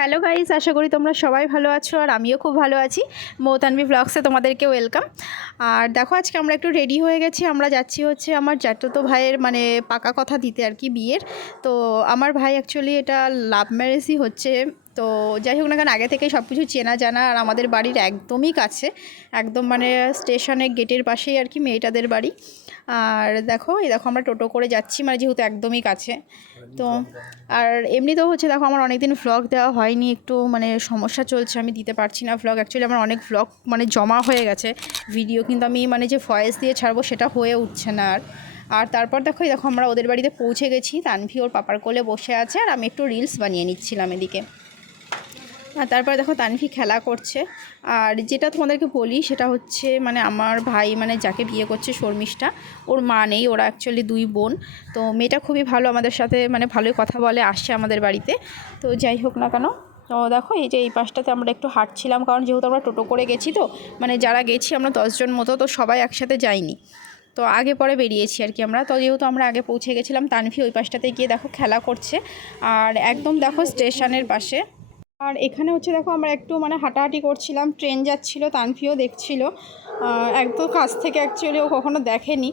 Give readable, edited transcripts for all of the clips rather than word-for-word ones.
Hello guys, আশা করি তোমরা সবাই ভালো আছো আর আমিও খুব ভালো আছি। মৌতানবী ব্লগসে তোমাদেরকে ওয়েলকাম। আর দেখো, আজকে আমরা একটু রেডি হয়ে গেছি। আমরা যাচ্ছি হচ্ছে আমার জ্যাঠাতো ভাইয়ের মানে পাকা কথা দিতে আর কি, বিয়ের। তো আমার ভাই অ্যাকচুয়ালি এটা লাভ ম্যারেজই হচ্ছে। তো যাই হোক না কেন, আগে থেকেই সব কিছু চেনা জানা, আর আমাদের বাড়ির একদমই কাছে, একদম মানে স্টেশনের গেটের পাশেই আর কি মেয়েটাদের বাড়ি। আর দেখো, এই দেখো আমরা টোটো করে যাচ্ছি, মানে যেহেতু একদমই কাছে। তো আর এমনিতেও হচ্ছে দেখো, আমার অনেক দিন ভ্লগ দেওয়া হয়নি, একটু মানে সমস্যা চলছে, আমি দিতে পারছি না ভ্লগ। অ্যাকচুয়ালি আমার অনেক ভ্লগ মানে জমা হয়ে গেছে ভিডিও, কিন্তু আমি মানে যে ভয়েস দিয়ে ছাড়বো সেটা হয়ে উঠছে না। আর তারপর দেখো, এই দেখো আমরা ওদের বাড়িতে পৌঁছে গেছি। তানভি ওর পাপার কোলে বসে আছে, আর আমি একটু রিলস বানিয়ে নিচ্ছিলাম এদিকে। আর তারপরে দেখো তানভি খেলা করছে। আর যেটা তোমাদেরকে বলি সেটা হচ্ছে মানে আমার ভাই মানে যাকে বিয়ে করছে শর্মিষ্ঠা, ওর মা নেই, ওরা অ্যাকচুয়ালি দুই বোন। তো মেয়েটা খুবই ভালো, আমাদের সাথে মানে ভালোই কথা বলে, আসছে আমাদের বাড়িতে। তো যাই হোক না কেন, তো দেখো এই যে এই পাশটাতে আমরা একটু হাঁটছিলাম, কারণ যেহেতু আমরা টোটো করে গেছি, তো মানে যারা গেছি আমরা 10 জন মতো, তো সবাই একসাথে যাইনি, তো আগে পরে বেরিয়েছি আর কি আমরা। তো যেহেতু আমরা আগে পৌঁছে গেছিলাম, তানভি ওই পাশটাতে গিয়ে দেখো খেলা করছে। আর একদম দেখো স্টেশনের পাশে। আর এখানে হচ্ছে দেখো আমরা একটু মানে হাঁটাহাঁটি করছিলাম, ট্রেন যাচ্ছিলো, তানভিও দেখছিল। একদম কাছ থেকে অ্যাকচুয়ালি ও কখনো দেখেনি।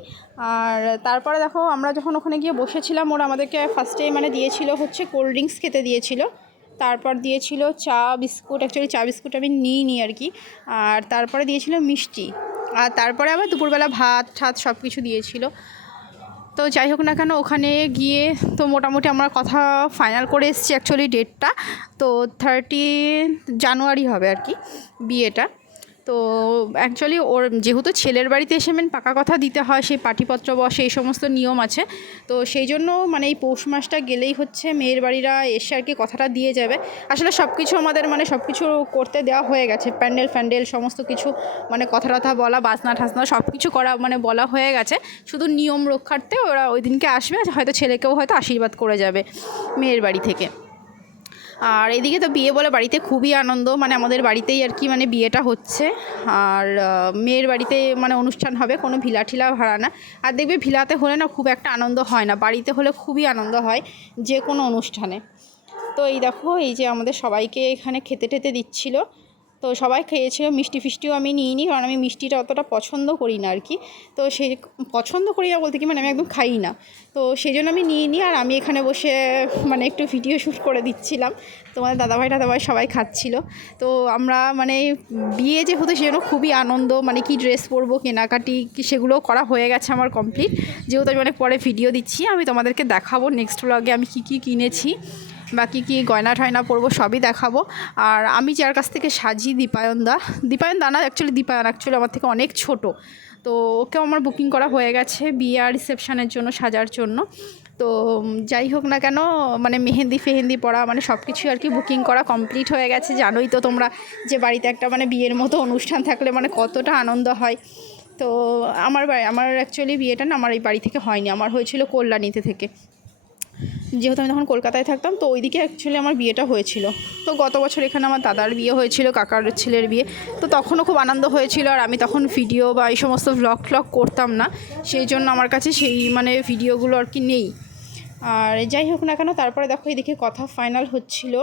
আর তারপরে দেখো আমরা যখন ওখানে গিয়ে বসেছিলাম, ওরা আমাদেরকে ফার্স্টেই মানে দিয়েছিল হচ্ছে কোল্ড ড্রিঙ্কস খেতে দিয়েছিল, তারপর দিয়েছিল চা বিস্কুট। অ্যাকচুয়ালি চা বিস্কুট আমি নিইনি আর কি। আর তারপরে দিয়েছিল মিষ্টি। আর তারপরে আবার দুপুরবেলা ভাত ঠাত সব কিছু দিয়েছিল। তো যাই হোক না কেন, ওখানে গিয়ে তো মোটামুটি আমরা কথা ফাইনাল করে এসেছি। অ্যাকচুয়ালি ডেটটা তো 30 জানুয়ারি হবে আর কি বিয়েটা। তো অ্যাকচুয়ালি ওর যেহেতু ছেলের বাড়িতে এসে মেন পাকা কথা দিতে হয়, সেই পাটিপত্র বসে এই সমস্ত নিয়ম আছে। তো সেই জন্য মানে এই পৌষ মাসটা গেলেই হচ্ছে মেয়ের বাড়িরা এসে আর কি কথাটা দিয়ে যাবে। আসলে সব কিছু আমাদের মানে সব কিছু করতে দেওয়া হয়ে গেছে, প্যান্ডেল ফ্যান্ডেল সমস্ত কিছু মানে কথা টথা বলা, বাজনা ঠাসনা সব কিছু করা মানে বলা হয়ে গেছে। শুধু নিয়ম রক্ষার্থে ওরা ওই দিনকে আসবে, হয়তো ছেলেকেও হয়তো আশীর্বাদ করে যাবে মেয়ের বাড়ি থেকে। আর এদিকে তো বিয়ে বলে বাড়িতে খুবই আনন্দ, মানে আমাদের বাড়িতেই আর কি মানে বিয়েটা হচ্ছে। আর মেয়ের বাড়িতে মানে অনুষ্ঠান হবে, কোনো ভিলা ঠিলা ভাড়া না। আর দেখবে ভিলাতে হলে না খুব একটা আনন্দ হয় না, বাড়িতে হলে খুবই আনন্দ হয় যে কোনো অনুষ্ঠানে। তো এই দেখো, এই যে আমাদের সবাইকে এখানে খেতে টেতে দিচ্ছিল। তো সবাই খেয়েছিল, মিষ্টি ফিষ্টিও আমি নিইনি, কারণ আমি মিষ্টিটা অতটা পছন্দ করি না আর কি। তো সেই পছন্দ করি না বলতে কি, মানে আমি একদম খাই না। তো সেই জন্য আমি নিইনি, আর আমি এখানে বসে মানে একটু ভিডিও শ্যুট করে দিচ্ছিলাম। তোমাদের দাদাভাই টাদাভাই সবাই খাচ্ছিল। তো আমরা মানে বিয়ে যেহেতু সেজন্য খুবই আনন্দ, মানে কি ড্রেস পরবো, কেনাকাটি সেগুলোও করা হয়ে গেছে আমার কমপ্লিট। যেহেতু আমি অনেক পরে ভিডিও দিচ্ছি, আমি তোমাদেরকে দেখাবো নেক্সট ব্লগে আমি কী কিনেছি বা কী গয়না ঠয়না পরবো, সবই দেখাবো। আর আমি যার কাছ থেকে সাজি, দীপায়ন দা না, অ্যাকচুয়ালি দীপায়ন অ্যাকচুয়ালি আমার থেকে অনেক ছোট। তো ওকেও আমার বুকিং করা হয়ে গেছে বিয়ে আর রিসেপশানের জন্য, সাজার জন্য। তো যাই হোক না কেন, মানে মেহেন্দি ফেহেন্দি পড়া মানে সব কিছুই আর কি বুকিং করা কমপ্লিট হয়ে গেছে। জানোই তো তোমরা যে বাড়িতে একটা মানে বিয়ের মতো অনুষ্ঠান থাকলে মানে কতটা আনন্দ হয়। তো আমার অ্যাকচুয়ালি বিয়েটা না আমার এই বাড়ি থেকে হয়নি, আমার হয়েছিল কল্যাণীতে থেকে। যেহেতু আমি তখন কলকাতায় থাকতাম, তো ওইদিকে অ্যাকচুয়ালি আমার বিয়েটা হয়েছিল। তো গত বছর এখানে আমার দাদার বিয়ে হয়েছিল, কাকার ছেলের বিয়ে। তো তখনও খুব আনন্দ হয়েছিল, আর আমি তখন ভিডিও বা এই সমস্ত ভ্লগ করতাম না, সেই জন্য আমার কাছে সেই মানে ভিডিওগুলো আর কি নেই। আর যাই হোক না কেন, তারপরে দেখো এদিকে কথা ফাইনাল হচ্ছিল,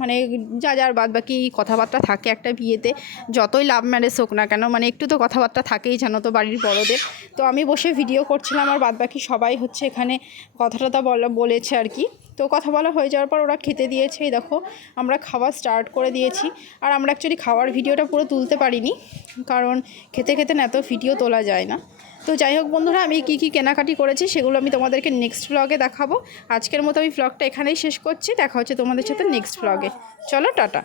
মানে যার বাদ বাকি কথাবার্তা থাকে একটা বিয়েতে, যতই লাভ ম্যারেজ হোক না কেন, মানে একটু তো কথাবার্তা থাকেই, জানো তো বাড়ির বড়দের। তো আমি বসে ভিডিও করছিলাম, আর বাদ বাকি সবাই হচ্ছে এখানে কথা টথা বলেছে আর কি। তো কথা বলা হয়ে যাওয়ার পর ওরা খেতে দিয়েছে। এই দেখো আমরা খাওয়া স্টার্ট করে দিয়েছি। আর আমরা অ্যাকচুয়ালি খাওয়ার ভিডিওটা পুরো তুলতে পারিনি, কারণ খেতে খেতে না এত ভিডিও তোলা যায় না। তো যাই হোক বন্ধুরা, আমি কী কেনাকাটি করেছি সেগুলো আমি তোমাদেরকে নেক্সট ব্লগে দেখাবো। আজকের মতো আমি ব্লগটা এখানেই শেষ করছি, দেখা হচ্ছে তোমাদের সাথে নেক্সট ব্লগে। চলো টাটা।